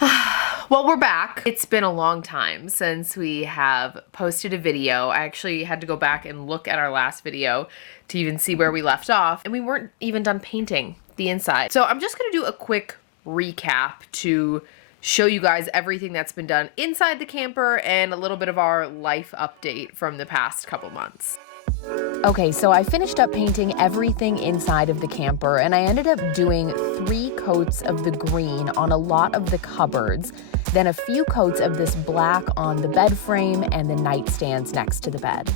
Well, we're back. It's been a long time since we have posted a video. I actually had to go back and look at our last video to even see where we left off, and we weren't even done painting the inside. So I'm just gonna do a quick recap to show you guys everything that's been done inside the camper and a little bit of our life update from the past couple months. Okay, so I finished up painting everything inside of the camper, and I ended up doing 3 coats of the green on a lot of the cupboards, then a few coats of this black on the bed frame and the nightstands next to the bed.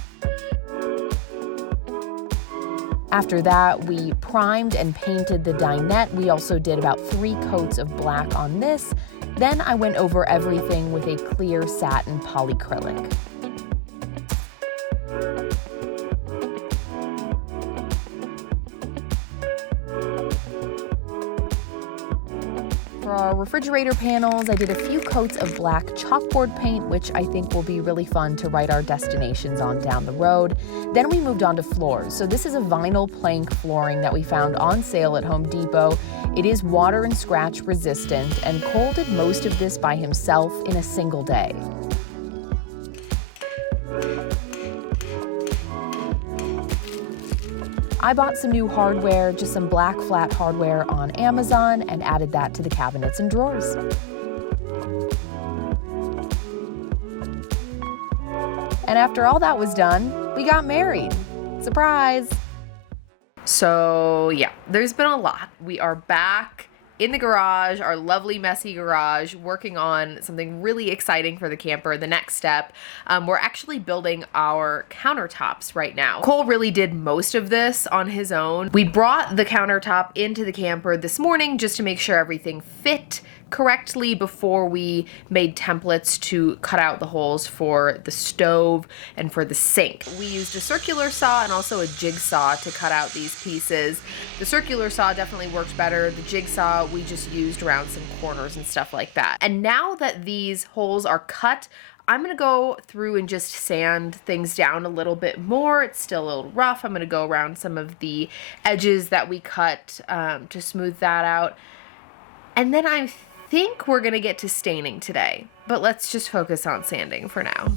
After that, we primed and painted the dinette. We also did about 3 coats of black on this. Then I went over everything with a clear satin polycrylic. For our refrigerator panels, I did a few coats of black chalkboard paint, which I think will be really fun to write our destinations on down the road. Then we moved on to floors. So this is a vinyl plank flooring that we found on sale at Home Depot. It is water and scratch resistant, and Cole did most of this by himself in a single day. I bought some new hardware, just some black flat hardware on Amazon, and added that to the cabinets and drawers. And after all that was done, we got married. Surprise! So yeah, there's been a lot. We are back in the garage, our lovely messy garage, working on something really exciting for the camper. The next step, we're actually building our countertops right now. Cole really did most of this on his own. We brought the countertop into the camper this morning just to make sure everything fit correctly before we made templates to cut out the holes for the stove and for the sink. We used a circular saw and also a jigsaw to cut out these pieces. The circular saw definitely worked better. The jigsaw we just used around some corners and stuff like that. And now that these holes are cut, I'm gonna go through and just sand things down a little bit more. It's still a little rough. I'm gonna go around some of the edges that we cut to smooth that out. And then I think we're gonna get to staining today, but let's just focus on sanding for now.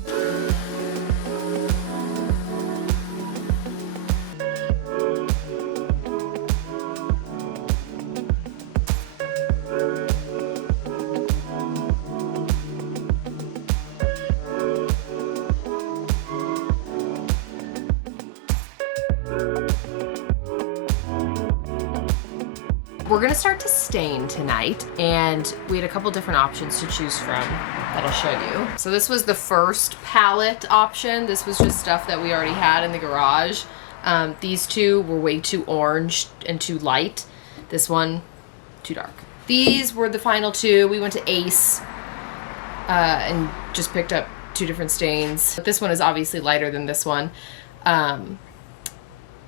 We're gonna start to stain tonight, and we had a couple different options to choose from that I'll show you. So this was the first palette option. This was just stuff that we already had in the garage. These two were way too orange and too light. This one, too dark. These were the final two. We went to Ace and just picked up 2 different stains. But this one is obviously lighter than this one.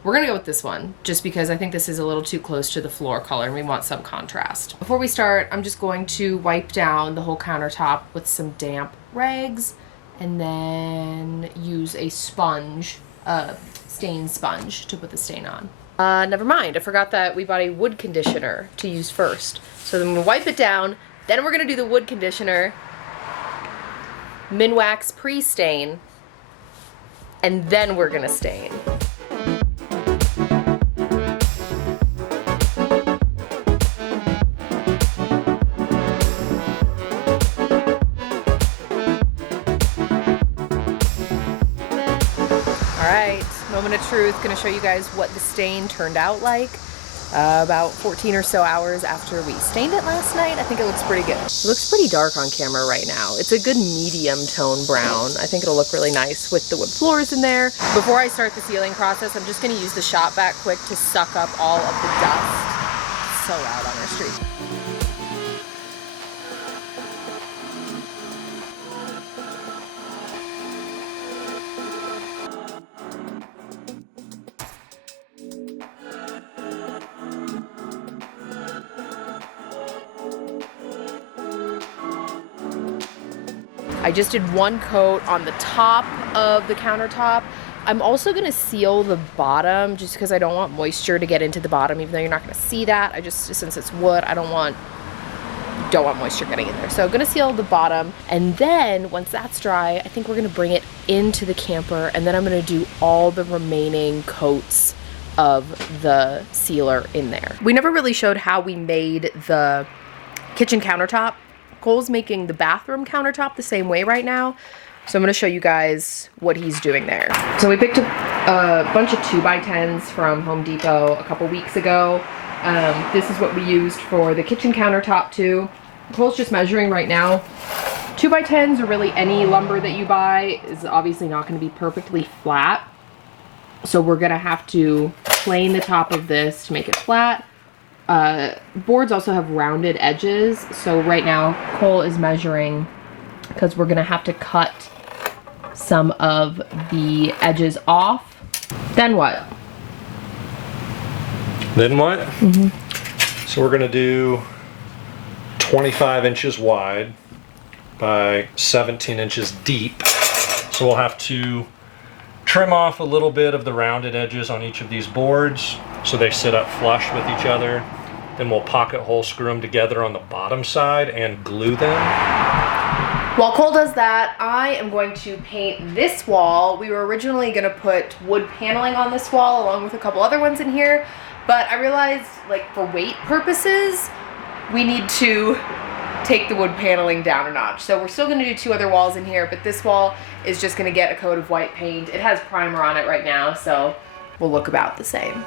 We're gonna go with this one just because I think this is a little too close to the floor color and we want some contrast. Before we start, I'm just going to wipe down the whole countertop with some damp rags and then use a sponge, stain sponge, to put the stain on. Never mind, I forgot that we bought a wood conditioner to use first. So then I'm gonna wipe it down, then we're gonna do the wood conditioner, Minwax pre-stain, and then we're gonna stain. Alright, moment of truth, gonna show you guys what the stain turned out like. About 14 or so hours after we stained it last night. I think it looks pretty good. It looks pretty dark on camera right now. It's a good medium tone brown. I think it'll look really nice with the wood floors in there. Before I start the sealing process, I'm just gonna use the shop vac quick to suck up all of the dust. It's so loud on our street. I just did 1 coat on the top of the countertop. I'm also gonna seal the bottom just because I don't want moisture to get into the bottom, even though you're not gonna see that. Since it's wood, I don't want don't want moisture getting in there. So I'm gonna seal the bottom, and then once that's dry, I think we're gonna bring it into the camper, and then I'm gonna do all the remaining coats of the sealer in there. We never really showed how we made the kitchen countertop. Cole's making the bathroom countertop the same way right now. So I'm gonna show you guys what he's doing there. So we picked up a bunch of 2x10s from Home Depot a couple weeks ago. This is what we used for the kitchen countertop too. Cole's just measuring right now. 2x10s or really any lumber that you buy is obviously not gonna be perfectly flat. So we're gonna have to plane the top of this to make it flat. Boards also have rounded edges. So right now Cole is measuring because we're gonna have to cut some of the edges off. Then what? Then what? So we're gonna do 25 inches wide by 17 inches deep. So we'll have to trim off a little bit of the rounded edges on each of these boards so they sit up flush with each other. Then we'll pocket hole screw them together on the bottom side and glue them. While Cole does that, I am going to paint this wall. We were originally gonna put wood paneling on this wall along with a couple other ones in here, but I realized, like, for weight purposes, we need to take the wood paneling down a notch. So we're still gonna do 2 other walls in here, but this wall is just gonna get a coat of white paint. It has primer on it right now, so will look about the same.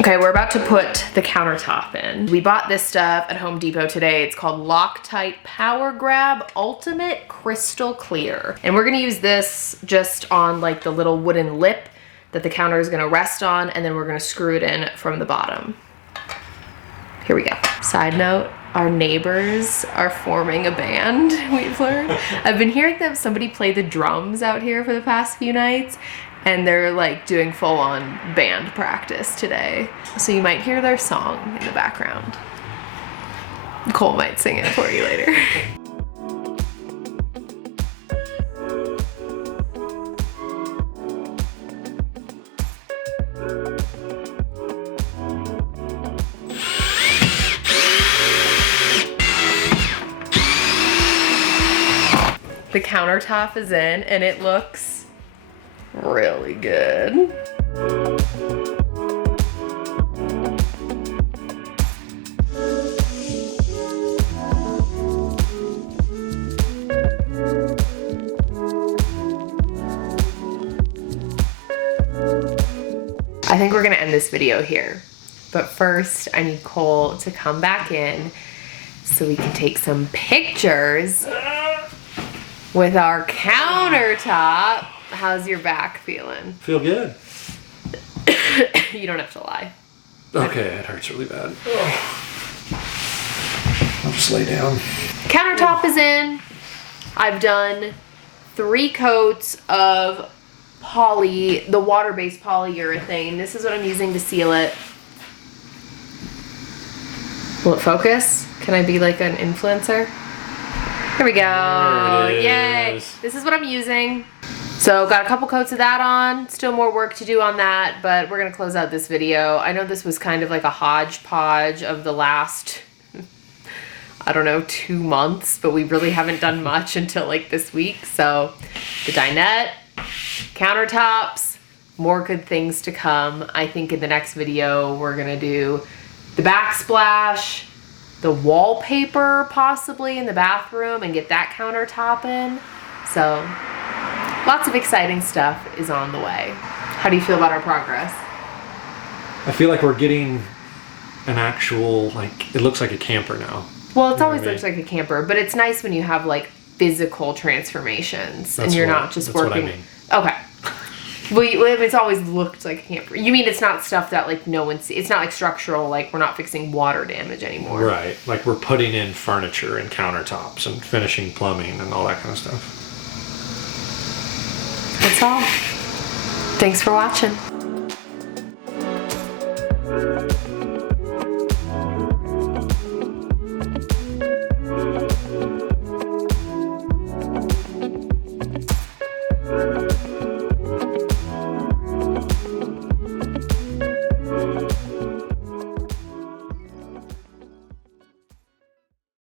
Okay, we're about to put the countertop in. We bought this stuff at Home Depot today. It's called Loctite Power Grab Ultimate Crystal Clear. And we're gonna use this just on like the little wooden lip that the counter is gonna rest on, and then we're gonna screw it in from the bottom. Here we go. Side note, our neighbors are forming a band, we've learned. I've been hearing them, somebody play the drums out here for the past few nights, and they're like doing full-on band practice today. So you might hear their song in the background. Cole might sing it for you later. The countertop is in and it looks really good. I think we're gonna end this video here. But first, I need Cole to come back in so we can take some pictures with our countertop. How's your back feeling? Feel good. You don't have to lie. Okay, it hurts really bad. I'll just lay down. Countertop is in. I've done 3 coats of poly, the water-based polyurethane. This is what I'm using to seal it. Will it focus? Can I be like an influencer? Here we go. Yay. This is what I'm using. So got a couple coats of that on. Still more work to do on that, but we're gonna close out this video. I know this was kind of like a hodgepodge of the last, I don't know, 2 months, but we really haven't done much until like this week. So the dinette, countertops, more good things to come. I think in the next video, we're gonna do the backsplash, the wallpaper possibly in the bathroom, and get that countertop in. So lots of exciting stuff is on the way. How do you feel about our progress? I feel like we're getting an actual, like, it looks like a camper now. Well, it's always looks like a camper, but it's nice when you have like physical transformations and you're not just working. That's what I mean. Okay. Well, it's always looked like a camper. You mean it's not stuff that like no one sees? It's not like structural, like we're not fixing water damage anymore. Right. Like we're putting in furniture and countertops and finishing plumbing and all that kind of stuff. That's all. Thanks for watching. you.